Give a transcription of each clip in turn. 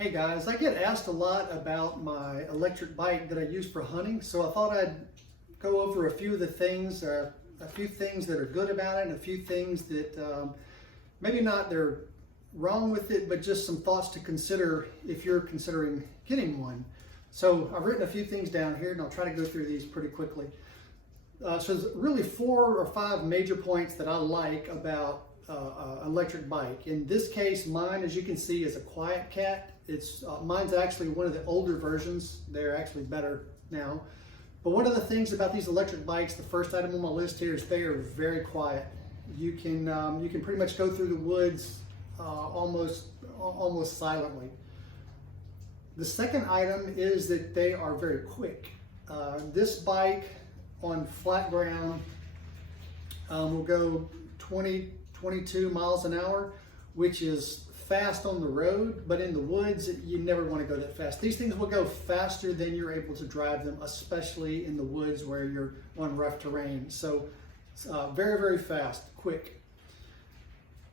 Hey guys, I get asked a lot about my electric bike that I use for hunting, so I thought I'd go over a few of the things, a few things that are good about it and a few things that maybe not they're wrong with it, but just some thoughts to consider if you're considering getting one. So I've written a few things down here and I'll try to go through these pretty quickly. So there's really 4 or 5 major points that I like about electric bike. In this case, mine, as you can see, is a Quiet Cat. Mine's actually one of the older versions. They're actually better now. But one of the things about these electric bikes, the first item on my list here, is they are very quiet. You can pretty much go through the woods almost silently. The second item is that they are very quick. This bike on flat ground will go 22 miles an hour, which is fast on the road, but in the woods, you never want to go that fast. These things will go faster than you're able to drive them, especially in the woods where you're on rough terrain. So very, very fast, quick.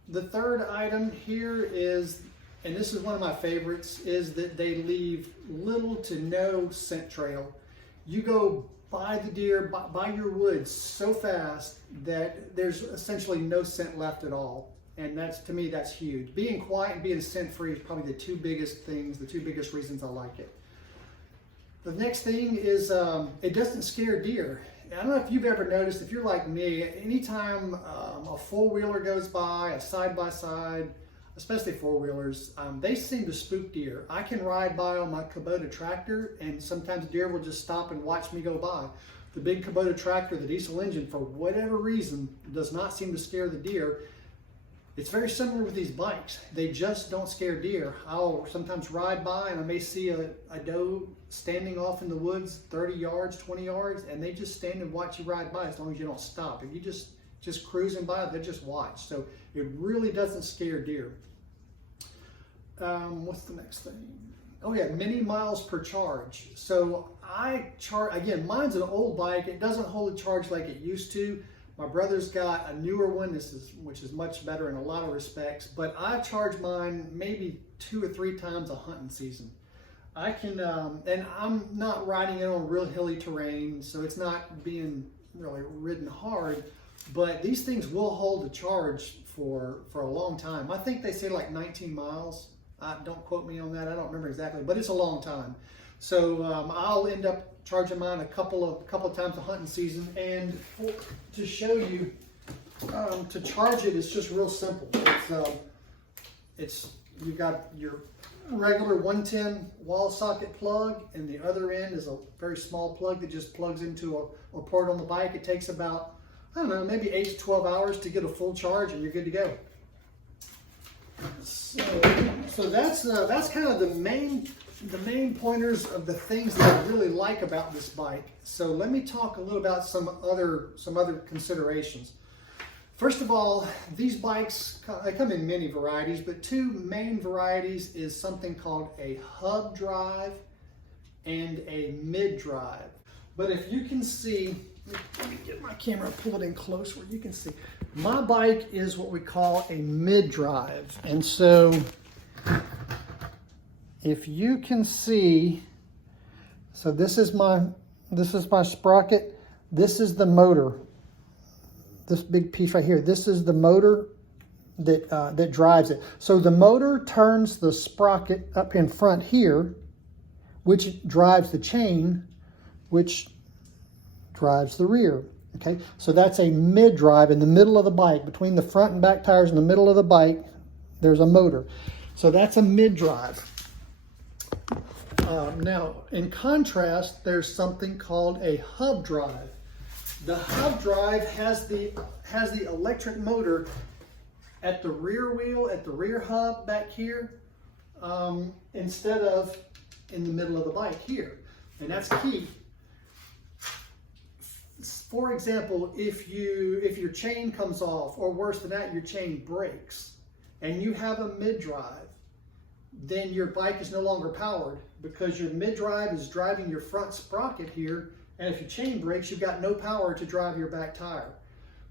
The third item here is, and this is one of my favorites, is that they leave little to no scent trail. You go by the deer, by your woods so fast that there's essentially no scent left at all. And that's, to me, that's huge. Being quiet and being scent free is probably the 2 biggest things, the 2 biggest reasons I like it. The next thing is it doesn't scare deer. I don't know if you've ever noticed, if you're like me, anytime a four-wheeler goes by, a side-by-side, especially four-wheelers, they seem to spook deer. I can ride by on my Kubota tractor and sometimes deer will just stop and watch me go by. The big Kubota tractor, the diesel engine, for whatever reason, does not seem to scare the deer. It's very similar with these bikes. They just don't scare deer. I'll sometimes ride by and I may see a doe standing off in the woods 30 yards, 20 yards, and they just stand and watch you ride by as long as you don't stop. If you just cruising by, they just watch. So it really doesn't scare deer. What's the next thing? Oh yeah, many miles per charge. So I charge, again, mine's an old bike. It doesn't hold a charge like it used to. My brother's got a newer one, which is much better in a lot of respects, but I charge mine maybe 2 or 3 times a hunting season. I can, and I'm not riding it on real hilly terrain, so it's not being really ridden hard, but these things will hold a charge for a long time. I think they say like 19 miles. Don't quote me on that. I don't remember exactly, but it's a long time. So I'll end up charging mine a couple of times a hunting season. And to show you, to charge it, it's just real simple. You've got your regular 110 wall socket plug, and the other end is a very small plug that just plugs into a port on the bike. It takes about, I don't know, maybe 8 to 12 hours to get a full charge, and you're good to go. So that's kind of the main pointers of the things that I really like about this bike. So let me talk a little about some other considerations. First of all, these bikes, they come in many varieties, but 2 main varieties is something called a hub drive and a mid drive. But if you can see, let me get my camera, pull it in close where you can see. My bike is what we call a mid drive. And so if you can see, so this is my sprocket, this is the motor, this big piece right here, this is the motor that drives it. So the motor turns the sprocket up in front here, which drives the chain, which drives the rear. Okay, so that's a mid drive in the middle of the bike. Between the front and back tires in the middle of the bike, there's a motor. So that's a mid drive. Now, in contrast, there's something called a hub drive. The hub drive has the electric motor at the rear wheel, at the rear hub back here, instead of in the middle of the bike here. And that's key. For example, if your chain comes off, or worse than that, your chain breaks, and you have a mid-drive, then your bike is no longer powered because your mid-drive is driving your front sprocket here, and if your chain breaks, you've got no power to drive your back tire.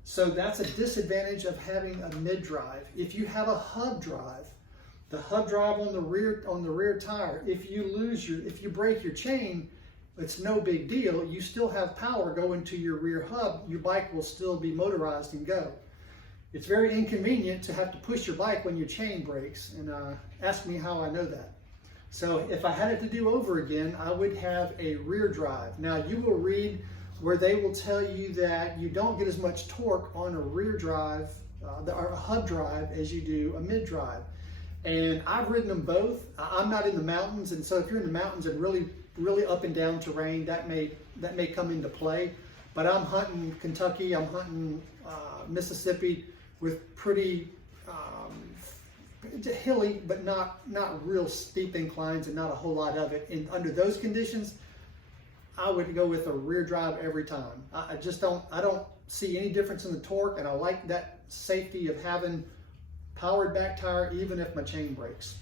So that's a disadvantage of having a mid-drive. If you have a hub drive, The hub drive on the rear tire, if you break your chain, it's no big deal. You still have power going to your rear hub. Your bike will still be motorized and go. It's very inconvenient to have to push your bike when your chain breaks, and ask me how I know that. So if I had it to do over again, I would have a rear drive. Now you will read where they will tell you that you don't get as much torque on a rear drive, or a hub drive, as you do a mid drive. And I've ridden them both. I'm not in the mountains, and so if you're in the mountains and really up and down terrain, that may come into play. But I'm hunting Kentucky, I'm hunting Mississippi with pretty hilly, but not real steep inclines and not a whole lot of it. And under those conditions, I would go with a rear drive every time. I don't see any difference in the torque, and I like that safety of having powered back tire even if my chain breaks.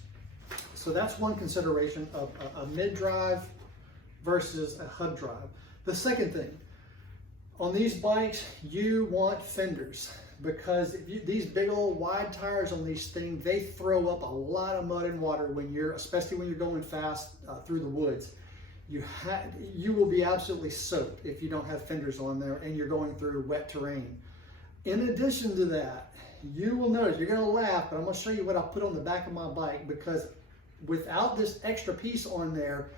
So that's one consideration of a mid drive versus a hub drive. The second thing, on these bikes, you want fenders, because these big old wide tires on these things, they throw up a lot of mud and water especially when you're going fast through the woods. You will be absolutely soaked if you don't have fenders on there and you're going through wet terrain. In addition to that, you will notice, you're gonna laugh, but I'm gonna show you what I put on the back of my bike, because without this extra piece on there,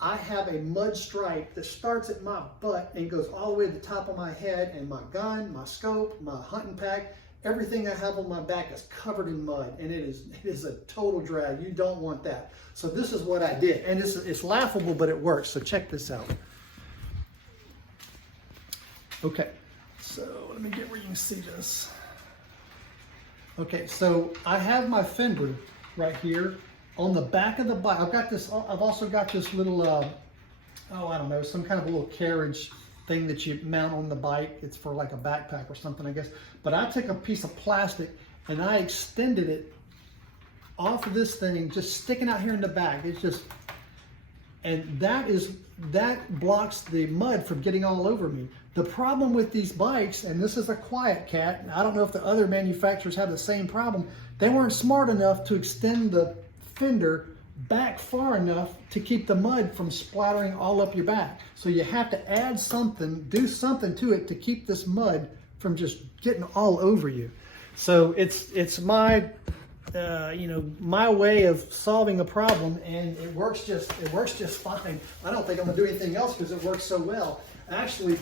I have a mud stripe that starts at my butt and goes all the way to the top of my head, and my gun, my scope, my hunting pack, everything I have on my back is covered in mud, and it is a total drag. You don't want that. So this is what I did, and it's laughable, but it works. So check this out. Okay, so let me get where you can see this. Okay, so I have my fender right here on the back of the bike. I've also got this little, I don't know, some kind of a little carriage thing that you mount on the bike. It's for like a backpack or something, I guess. But I took a piece of plastic and I extended it off of this thing, just sticking out here in the back. It's just, and that blocks the mud from getting all over me. The problem with these bikes, and this is a Quiet Cat, I don't know if the other manufacturers have the same problem, they weren't smart enough to extend the fender back far enough to keep the mud from splattering all up your back. So you have to add something, do something to it to keep this mud from just getting all over you. So it's my my way of solving a problem, and it works just fine. I don't think I'm gonna do anything else because it works so well. Actually,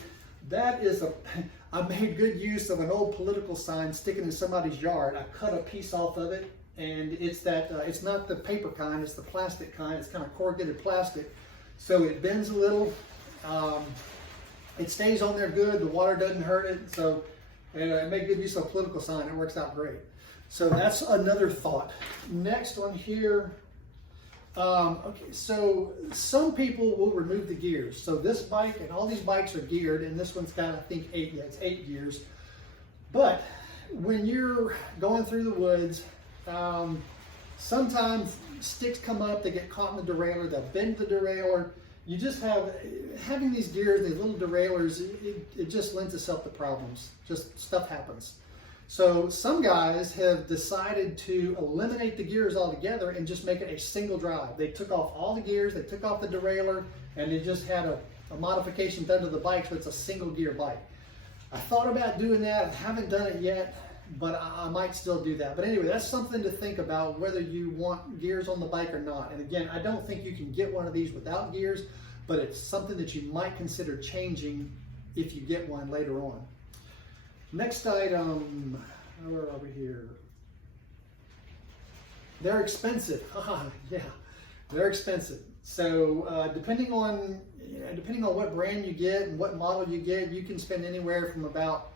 I made good use of an old political sign sticking in somebody's yard. I cut a piece off of it, and it's not the paper kind, it's the plastic kind. It's kind of corrugated plastic, so it bends a little. It stays on there good. The water doesn't hurt it. So I made good use of a political sign. It works out great. So that's another thought. Next one here. Okay, so some people will remove the gears. So this bike and all these bikes are geared, and this one's got, I think, 8 gears. But when you're going through the woods, sometimes sticks come up, they get caught in the derailleur, they'll bend the derailleur. You just having these gears, these little derailleurs, it just lends itself to problems. Just stuff happens. So some guys have decided to eliminate the gears altogether and just make it a single drive. They took off all the gears, they took off the derailleur, and they just had a modification done to the bike, so it's a single gear bike. I thought about doing that. I haven't done it yet, but I might still do that. But anyway, that's something to think about, whether you want gears on the bike or not. And again, I don't think you can get one of these without gears, but it's something that you might consider changing if you get one later on. Next item, where are we here? They're expensive. Yeah, they're expensive. So depending on what brand you get and what model you get, you can spend anywhere from about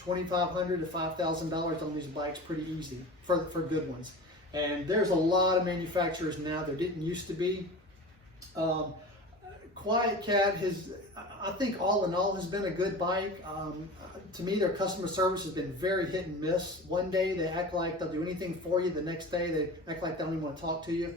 $2,500 to $5,000 on these bikes pretty easy for good ones. And there's a lot of manufacturers now. There didn't used to be. Quiet Cat I think all in all has been a good bike. To me, their customer service has been very hit and miss. One day they act like they'll do anything for you. The next day they act like they don't even want to talk to you.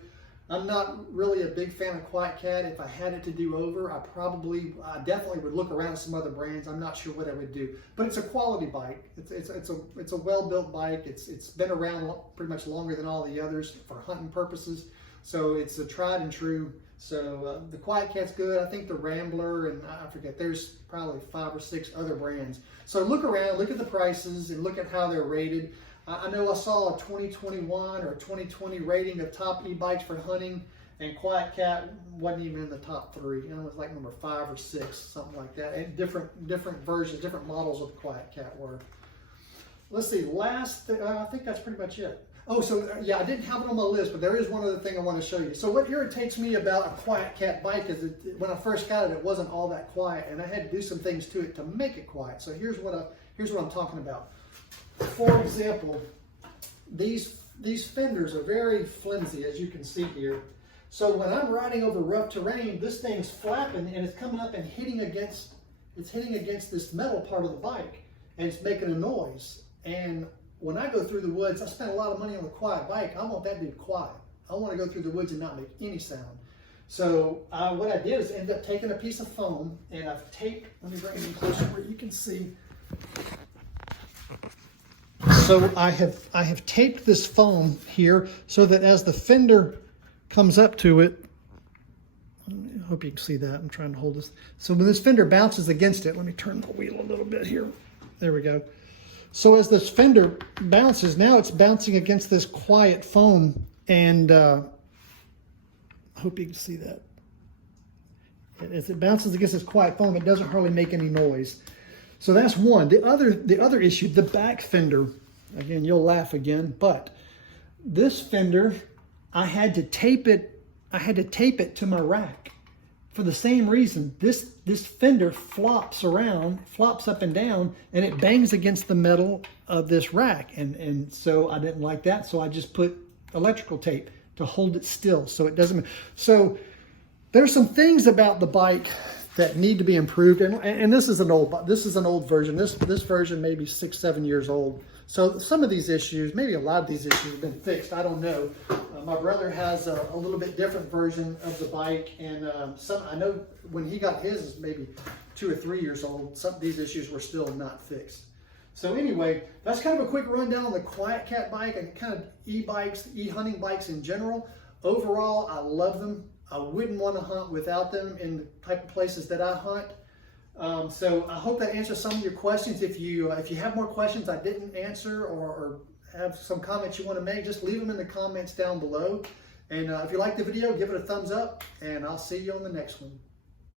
I'm not really a big fan of Quiet Cat. If I had it to do over, I definitely would look around at some other brands. I'm not sure what I would do, but it's a quality bike. It's a well-built bike. It's been around pretty much longer than all the others for hunting purposes. So it's a tried and true. So the Quiet Cat's good. I think the Rambler, and I forget, there's probably 5 or 6 other brands. So look around, look at the prices, and look at how they're rated. I know I saw a 2021 or 2020 rating of top e-bikes for hunting, and Quiet Cat wasn't even in the top 3. It was like number 5 or 6, something like that. And different versions, different models of the Quiet Cat were. Let's see, I think that's pretty much it. Oh, so yeah, I didn't have it on my list, but there is one other thing I want to show you. So what irritates me about a Quiet Cat bike is that when I first got it, it wasn't all that quiet, and I had to do some things to it to make it quiet. So here's what I'm talking about. For example, these fenders are very flimsy, as you can see here. So when I'm riding over rough terrain, this thing's flapping and it's coming up and hitting against this metal part of the bike, and it's making a noise. And when I go through the woods, I spent a lot of money on the quiet bike. I want that to be quiet. I want to go through the woods and not make any sound. So what I did is ended up taking a piece of foam, and I've taped, let me bring it in closer where you can see. So I have taped this foam here so that as the fender comes up to it, I hope you can see that. I'm trying to hold this. So when this fender bounces against it, let me turn the wheel a little bit here. There we go. So as this fender bounces, now it's bouncing against this quiet foam, and I hope you can see that. As it bounces against this quiet foam, it doesn't hardly make any noise. So that's one. The other issue, the back fender. Again, you'll laugh again, but this fender, I had to tape it to my rack for the same reason. This fender flops up and down, and it bangs against the metal of this rack. And so I didn't like that, so I just put electrical tape to hold it still so it doesn't. So there's some things about the bike that need to be improved, and this is an old version. This version may be 6-7 years old. So some of these issues, maybe a lot of these issues have been fixed. I don't know. My brother has a little bit different version of the bike, and I know when he got his is maybe 2 or 3 years old. Some of these issues were still not fixed. So anyway, that's kind of a quick rundown on the Quiet Cat bike and kind of e-bikes, e-hunting bikes in general. Overall, I love them. I wouldn't want to hunt without them in the type of places that I hunt. So I hope that answers some of your questions. If you have more questions I didn't answer, or have some comments you want to make, just leave them in the comments down below. And if you like the video, give it a thumbs up, and I'll see you on the next one.